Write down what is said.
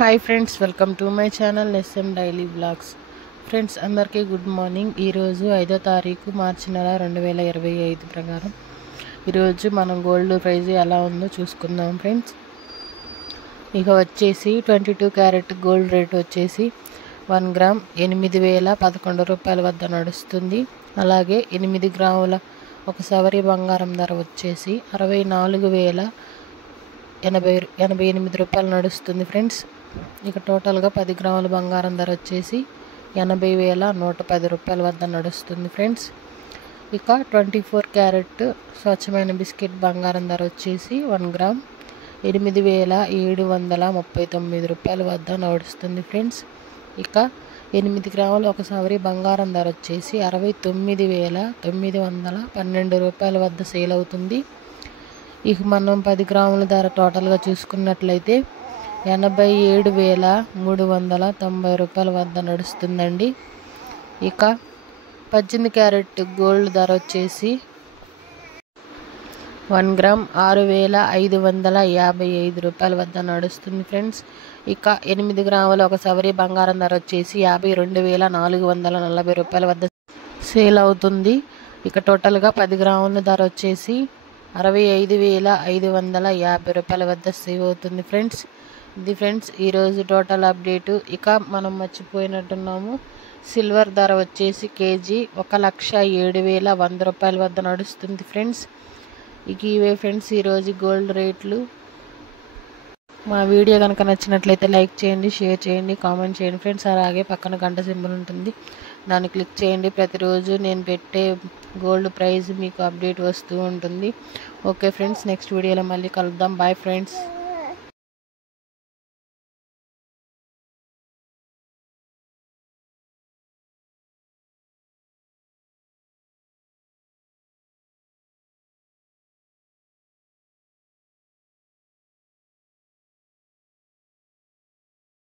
Hi friends, welcome to my channel SM daily vlogs. Friends అందరికీ good morning. ఈరోజు 5వ తారీఖు మార్చి నెల 2025 ప్రకారం ఈరోజు మనం గోల్డ్ ప్రైజ్ ఎలా ఉందో చూసుకుందాం ఫ్రెండ్స్. ఇక వచ్చేసి 22 క్యారెట్ గోల్డ్ రేట్ వచ్చేసి 1 గ్రామ్ 8,011 రూపాయల వద్ద నడుస్తుంది. అలాగే 8 గ్రాముల ఒక సవరి బంగారం ధర వచ్చేసి 64,088 రూపాయలు నడుస్తుంది ఫ్రెండ్స్. ఇక టోటల్గా 10 గ్రాముల బంగారం ధర వచ్చేసి 80,110 రూపాయల వద్ద నడుస్తుంది ఫ్రెండ్స్. ఇక 24 క్యారెట్ స్వచ్ఛమైన బిస్కెట్ బంగారం ధర వచ్చేసి 1 గ్రామ్ 8,739 రూపాయల వద్ద నడుస్తుంది ఫ్రెండ్స్. ఇక 8 గ్రాముల ఒక సవరి బంగారం ధర వచ్చేసి 69,912 రూపాయల వద్ద సేల్ అవుతుంది. ఇక మనం 10 గ్రాముల ధర టోటల్గా చూసుకున్నట్లయితే 87,390 రూపాయల వద్ద నడుస్తుందండి. ఇక 18 క్యారెట్ గోల్డ్ ధర వచ్చేసి 1 గ్రామ్ 6,555 రూపాయల వద్ద నడుస్తుంది ఫ్రెండ్స్. ఇక 8 గ్రాముల ఒక సవరి బంగారం ధర వచ్చేసి 52,440 రూపాయల వద్ద సేల్ అవుతుంది. ఇక టోటల్గా 10 గ్రాముల ధర వచ్చేసి 65,550 రూపాయల వద్ద సేవ్ అవుతుంది ఫ్రెండ్స్. ఇది ఫ్రెండ్స్ ఈరోజు టోటల్ అప్డేటు. ఇక మనం మర్చిపోయినట్టున్నాము, సిల్వర్ ధర వచ్చేసి కేజీ 1,07,100 రూపాయల వద్ద నడుస్తుంది ఫ్రెండ్స్. ఇక ఇవే ఫ్రెండ్స్ ఈరోజు గోల్డ్ రేట్లు. మా వీడియో కనుక నచ్చినట్లయితే లైక్ చేయండి, షేర్ చేయండి, కామెంట్ చేయండి ఫ్రెండ్స్. అలాగే పక్కన గంట సింబల్ ఉంటుంది, దాన్ని క్లిక్ చేయండి. ప్రతిరోజు నేను పెట్టే గోల్డ్ ప్రైస్ మీకు అప్డేట్ వస్తూ ఉంటుంది. ఓకే ఫ్రెండ్స్, నెక్స్ట్ వీడియోలో మళ్ళీ కలుద్దాం. Bye friends.